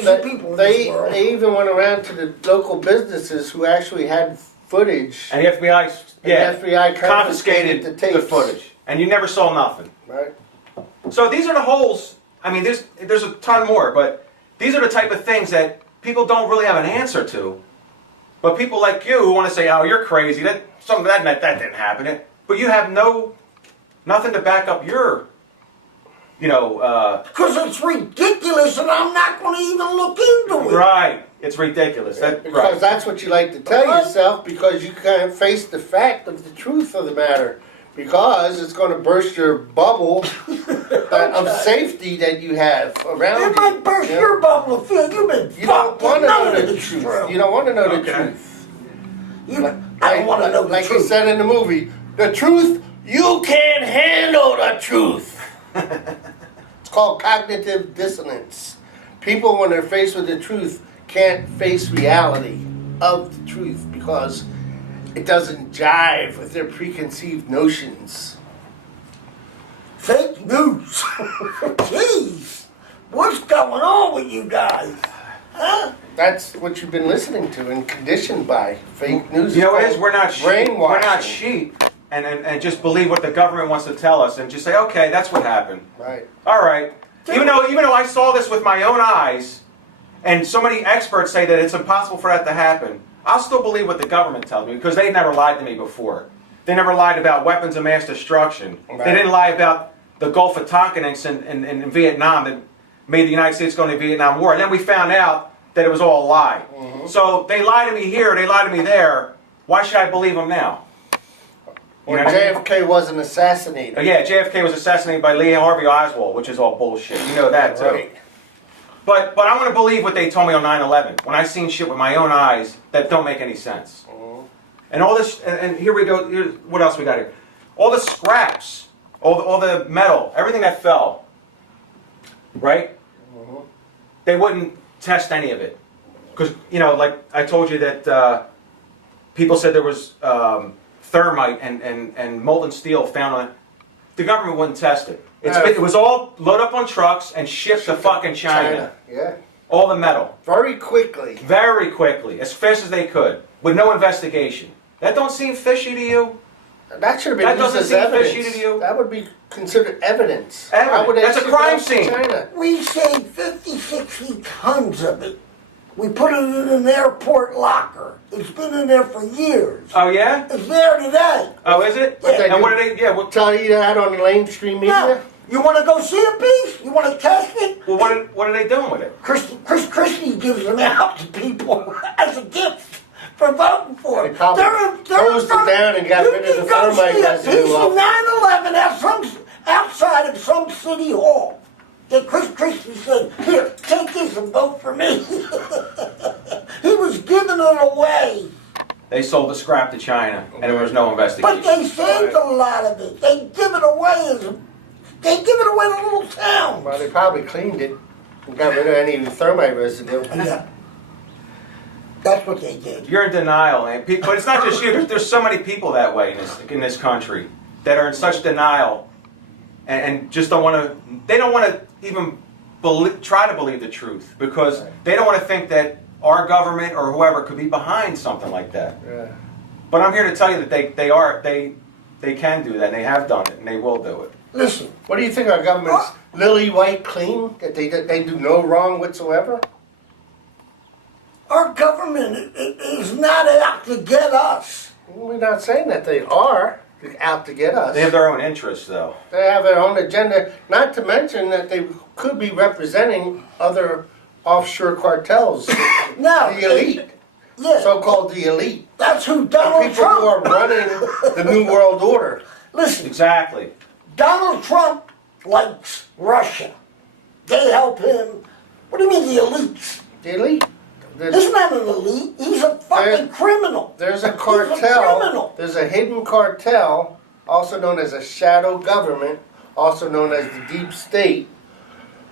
crazy people in this world. They even went around to the local businesses who actually had footage. And the FBI, And the FBI confiscated the the tapes. footage, and you never saw nothing. Right. So these are the holes. I mean, there's a ton more, but these are the type of things that people don't really have an answer to. But people like you who want to say, "Oh, you're crazy. That didn't happen." But you have nothing to back up your, Because it's ridiculous, and I'm not going to even look into it. Right. It's ridiculous. Because that's what you like to tell yourself, because you can't face the fact of the truth of the matter. Because it's going to burst your bubble of safety that you have around you. It might burst your bubble of fear. You've been You don't fucked. want to None know of the it's truth. true. You don't want to know the Okay. truth. I don't want to know the Like truth. he said in the movie, the truth, you can't handle the truth. It's called cognitive dissonance. People, when they're faced with the truth, can't face reality of the truth because it doesn't jive with their preconceived notions. Fake news. Jeez. What's going on with you guys? Huh? That's what you've been listening to and conditioned by. Fake news. You know what it is? We're not sheep. brainwashing. We're not sheep, and just believe what the government wants to tell us, and just say, okay, that's what happened. Right. All right. Even though I saw this with my own eyes, and so many experts say that it's impossible for that to happen, I'll still believe what the government tells me because they never lied to me before. They never lied about weapons of mass destruction. Right. They didn't lie about the Gulf of Tonkin incident in Vietnam that made the United States go into the Vietnam War. And then we found out that it was all a lie. Mm-hmm. So they lie to me here, they lie to me there. Why should I believe them now? Or You know what I mean? JFK wasn't assassinated. Yeah, JFK was assassinated by Lee Harvey Oswald, which is all bullshit. You know that too. Right. But I'm going to believe what they told me on 9/11 when I seen shit with my own eyes that don't make any sense. Mhm. And all this, and here we go. What else we got here? All the scraps, all the metal, everything that fell. Right? Mhm. They wouldn't test any of it because like I told you that people said there was thermite and molten steel found on it. The government wouldn't test it. It was all loaded up on trucks and shipped to fucking China. Yeah. All the metal. Very quickly. Very quickly. As fast as they could. With no investigation. That don't seem fishy to you? That should have been That used doesn't as seem evidence. fishy to you? That would be considered evidence. Evidence. Why would they That's a ship crime it up to scene. China? We saved 50, 60 tons of it. We put it in an airport locker. It's been in there for years. Oh yeah? It's there today. Oh, is it? Yeah. And what are they? Yeah. Well, Tell you that on the mainstream media? Now, you want to go see a piece? You want to test it? what are they doing with it? Chris Christie gives them out to people as a gift for voting for They it. probably closed it down and got rid of the thermite You residue can go see a piece off. of 9/11 outside of some city hall. That Chris Christie said, "Here, take this and vote for me." He was giving it away. They sold the scrap to China, and there was no investigation. But they saved a lot of it. They give it away to little towns. Well, they probably cleaned it and got rid of any thermite residue. Yeah. That's what they did. You're in denial, man. But it's not just you. There's so many people that way in this country that are in such denial and just don't want to. They don't want to even try to believe the truth because they don't want to think that our government or whoever could be behind something like that. Yeah. But I'm here to tell you that they can do that, and they have done it, and they will do it. Listen, What do you think our government's lily white clean? That they do no wrong whatsoever? our government is not out to get us. We're not saying that they are out to get us. They have their own interests, though. They have their own agenda, not to mention that they could be representing other offshore cartels. No. The elite. Yeah, So-called the elite. that's who The Donald people who are Trump. running the New World Order. Listen, Exactly. Donald Trump likes Russia. They help him. What do you mean the elites? The elite. He's not an elite. He's a fucking criminal. There's a He's a cartel. criminal. There's a hidden cartel, also known as a shadow government, also known as the deep state,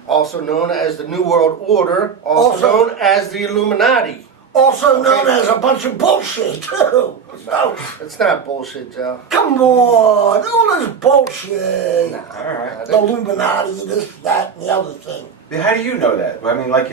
also known as the New World Order, also known as the Illuminati. Also known as a bunch of bullshit, too. So, It's not bullshit, Joe. come on. All this bullshit. All right. The Illuminati, this, that, and the other thing. How do you know that? I mean, like,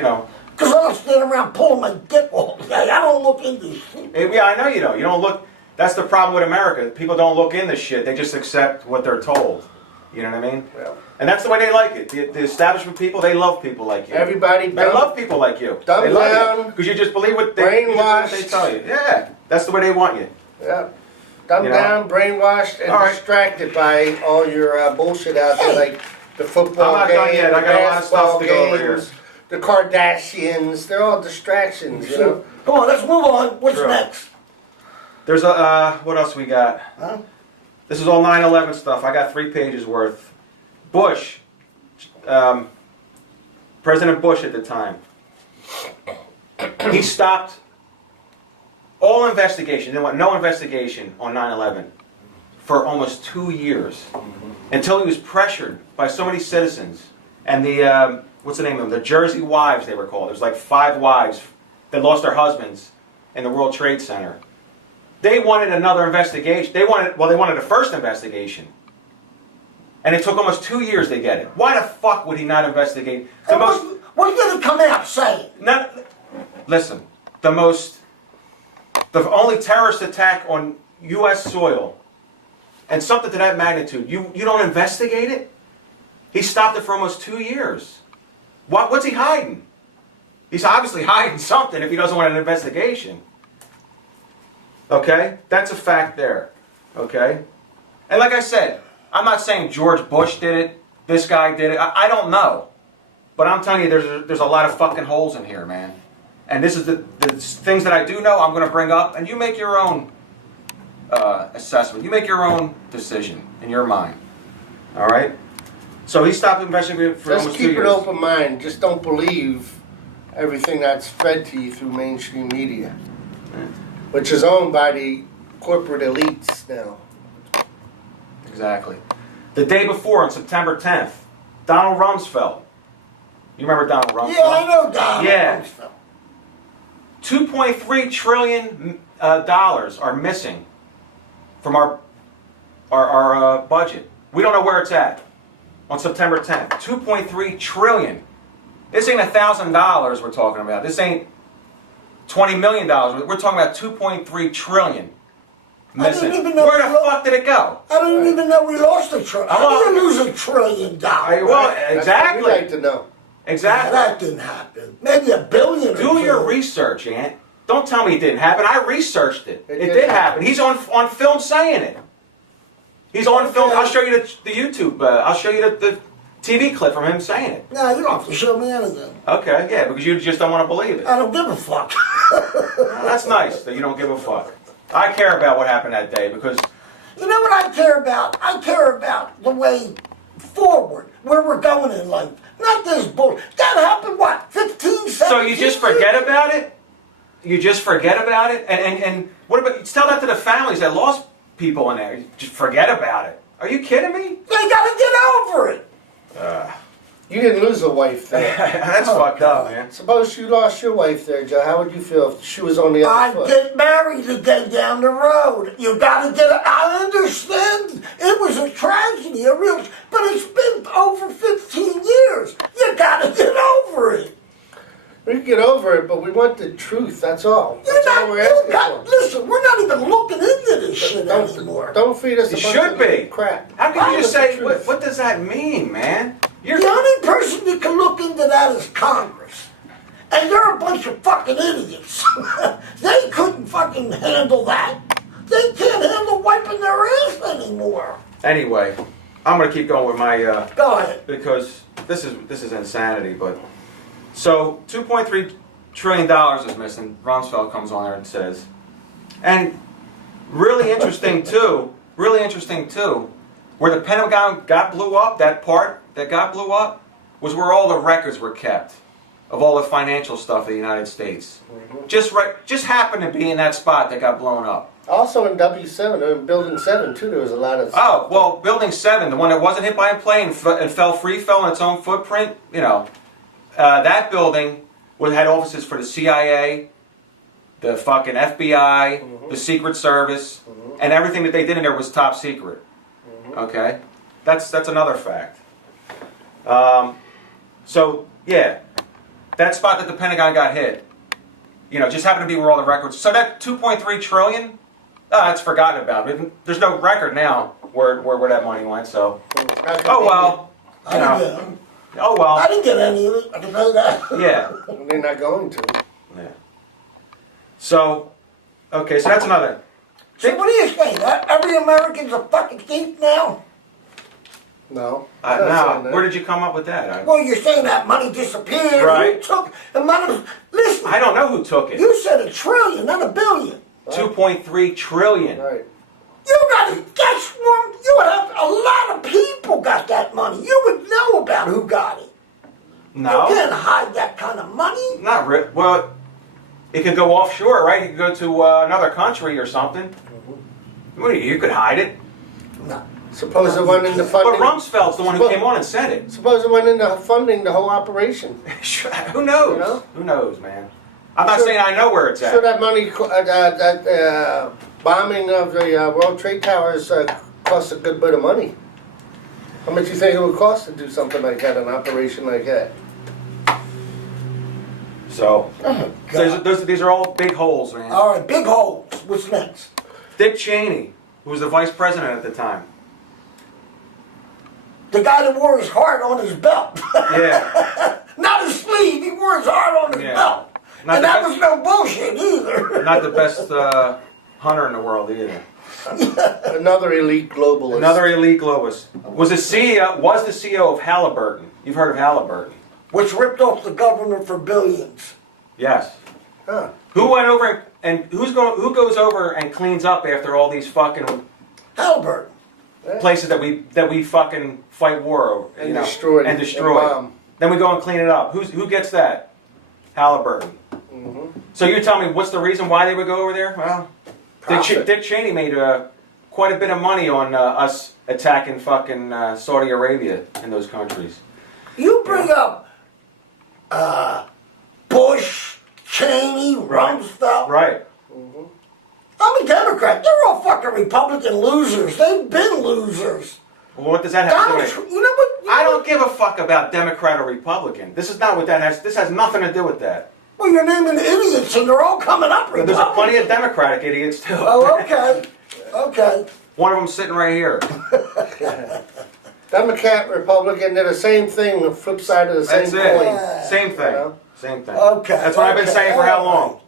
Because I don't stand around pulling my dick all day. I don't look into shit. Yeah, I know you don't. You don't look. That's the problem with America. People don't look into shit. They just accept what they're told. You know what I mean? Yeah. And that's the way they like it. The establishment people, they love people like you. Everybody They love people like you. Dumb They love down, you because you just believe what they, you just do what they brainwashed. tell you. Yeah, that's the way they want you. Yeah. Dumbed You know? down, brainwashed, and All right. distracted by all your bullshit out there, like the football I'm not game, done yet. I the got a lot of stuff basketball to go over games, the Kardashians. They're all distractions, you know. Come on, let's move on. What's Sure. next? There's a what else we got? Huh? This is all 9/11 stuff. I got 3 pages worth. Bush, President Bush at the time, he stopped all investigation. There was no investigation on 9/11 for almost 2 years until he was pressured by so many citizens and the what's the name of them? The Jersey Wives, they were called. There's like 5 wives that lost their husbands in the World Trade Center. They wanted another investigation. They wanted a first investigation. And it took almost 2 years to get it. Why the fuck would he not investigate? And what are you going to come out saying? Listen, the only terrorist attack on U.S. soil, and something to that magnitude, you don't investigate it? He stopped it for almost 2 years. What's he hiding? He's obviously hiding something if he doesn't want an investigation. Okay? That's a fact there. Okay? And like I said, I'm not saying George Bush did it, this guy did it. I don't know. But I'm telling you, there's a lot of fucking holes in here, man. And this is the things that I do know I'm going to bring up, and you make your own assessment. You make your own decision in your mind. All right? So he stopped investigating for Just almost 2 years. keep an open mind. Just don't believe everything that's fed to you through mainstream media, which is owned by the corporate elites now. Exactly. The day before, on September 10th, Donald Rumsfeld. You remember Donald Rumsfeld? Yeah, I know Donald Yeah. Rumsfeld. $2.3 trillion are missing from our budget. We don't know where it's at on September 10th. $2.3 trillion. This ain't $1,000 we're talking about. This ain't $20 million. We're talking about $2.3 trillion missing. I didn't even know Where the fuck did it go? I didn't even know we lost $1 trillion. How did we lose $1 trillion? Well, That's exactly. what we like to know. Exactly. That didn't happen. Maybe $1 billion. Do or your two. research, Ant. Don't tell me it didn't happen. I researched it. It It did did happen. He's on film saying it. He's on film. I'll show you the YouTube. I'll show you the TV clip from him saying it. No, you don't have to show me anything. Okay, yeah, because you just don't want to believe it. I don't give a fuck. Well, that's nice that you don't give a fuck. I care about what happened that day because You know what I care about? I care about the way forward, where we're going in life. Not this bull. That happened, what, 15, 17 so you just forget years? about it. You just forget about it, and what about tell that to the families that lost people in there? Just forget about it. Are you kidding me? They gotta get over it. You didn't lose a wife there. That's Oh, fucked up, God. man. Suppose you lost your wife there, Joe. How would you feel if she was on the other I'd foot? get married again down the road. You gotta get it. I understand it was a tragedy, a real, but it's been over 15 years. You gotta get over it. We can get over it, but we want the truth. That's all. You're That's all not, we're you asking got, for. listen, we're not even looking into this shit anymore. Don't feed us a It bunch should of be. crap. How can you just Give us the say truth. what does that mean, man? You're The only person that can look into that is Congress. And they're a bunch of fucking idiots. They couldn't fucking handle that. They can't handle wiping their ass anymore. Anyway, I'm gonna keep going with my Go ahead. because this is insanity. But so 2.3 trillion dollars is missing. Rumsfeld comes on there and says, and really interesting too. Really interesting too. Where the Pentagon got blew up, that part that got blew up, was where all the records were kept of all the financial stuff of the United States. Just happened to be in that spot that got blown up. Also in W7, or in Building 7 too, there was a lot of... Oh, well, Building 7, the one that wasn't hit by a plane and fell in its own footprint, you know, that building had offices for the CIA, the fucking FBI, the Secret Service, and everything that they did in there was top secret. Okay? That's another fact. So, yeah. that spot that the Pentagon got hit, you know, just happened to be where all the records. So that 2.3 trillion, it's forgotten about. There's no record now where that money went. So, oh well, I you didn't know, get 'em. oh I well, didn't get any of it. I can tell you that. yeah, They're not going to. yeah. So, okay, so that's another. So what do you think? Every American's a fucking thief now? No. I'm not saying Now, that. where did you come up with that? Well, you're saying that money disappeared. Right. Who took the money? Listen, I don't know who took it. you said $1 trillion, not $1 billion. 2.3 trillion. Right. You got it. Guess what? You would have a lot of people got that money. You would know about who got it. You No, can't hide that kind of money. not really. Well, it could go offshore, right? It could go to another country or something. Well, you could hide it. No. Suppose it went into But funding. Rumsfeld's the one who came on and said it. Suppose it went into funding the whole operation. Who knows? You know? Who knows, man? I'm not Sure. saying I know where it's at. Sure, that money, that bombing of the World Trade Towers cost a good bit of money. How much do you think it would cost to do something like that, an operation like that? So, Oh, God. these are all big holes, man. All right, big holes. What's next? Dick Cheney, who was the vice president at the time. The guy that wore his heart on his belt. Yeah, Not his sleeve. He wore his heart on his Yeah. belt. Not And the that best- was no bullshit either. not the best hunter in the world either. Another elite globalist. Another elite globus. Was the CEO of Halliburton. You've heard of Halliburton? Which ripped off the government for billions. Yes. Huh. Who went over and who goes over and cleans up after all these fucking Halliburton. places that we fucking fight war over, And you know, destroy. and destroy. And bomb. Then we go and clean it up. Who gets that? Halliburton. Mm-hmm. So you tell me what's the reason why they would go over there? Well, Profit. Dick Cheney made quite a bit of money on us attacking fucking Saudi Arabia and those countries. You bring up Bush, Cheney, Rumsfeld. Right. I'm a Democrat. They're all fucking Republican losers. They've been losers. Well, what does that have to do Donald with it? Trump, you know what? I don't give a fuck about Democrat or Republican. This is not what that has. This has nothing to do with that. Well, you're naming idiots and they're all coming up There's Republican. plenty of Democratic idiots too. Oh, okay. Okay. One of them sitting right here. Democrat, Republican, they're the same thing, the flip side of the same That's it. coin. Same thing. Yeah. Same thing. Okay, That's what I've been okay, saying for how alright. long?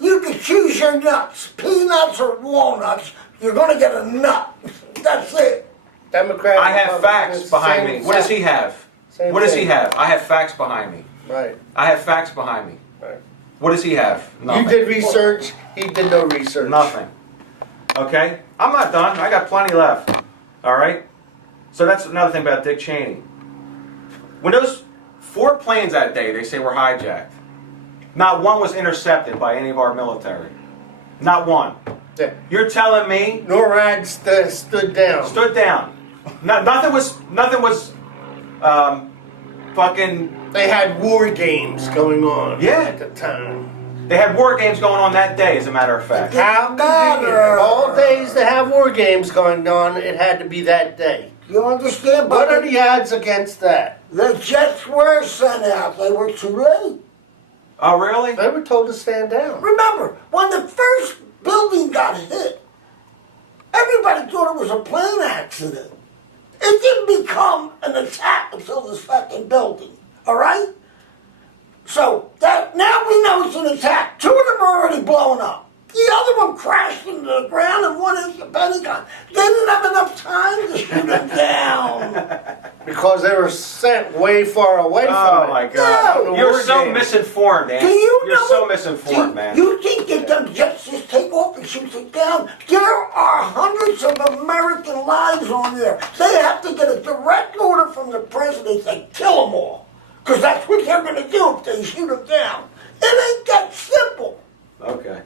You can choose your nuts, peanuts or walnuts. You're going to get a nut. That's it. Democrat, I have Republican, facts it's behind same me. What does he thing. have? Same What does he thing. have? I have facts behind me. Right, I have facts behind me. right. What does he have? Nothing. You did research, he did no research. Nothing. Okay? I'm not done. I got plenty left. All right? So that's another thing about Dick Cheney. When those 4 planes that day, they say were hijacked, not one was intercepted by any of our military. Not one. Yeah. You're telling me NORAD stood down. stood down. Nothing was fucking. They had war games going on Yeah. at the time. They had war games going on that day, as a matter of fact. How Matter. all days to have war games going on, it had to be that day. You understand? What are But the odds against that? the jets were sent out. They were too late. Oh, really? They were told to stand down. Remember, when the first building got hit, everybody thought it was a plane accident. It didn't become an attack until the second building. All right? So that now we know it's an attack. 2 of them are already blown up. The other one crashed into the ground and one hit the Pentagon. They didn't have enough time to shoot them down. Because they were sent way far away from Oh it. my God! No. You're War so games. misinformed, man. Do you You're know so what- misinformed, do man. You think that them jets just take off and shoot it down? There are hundreds of American lives on there. They have to get a direct order from the president to kill them all. Because that's what they're going to do if they shoot them down. It ain't that simple. Okay.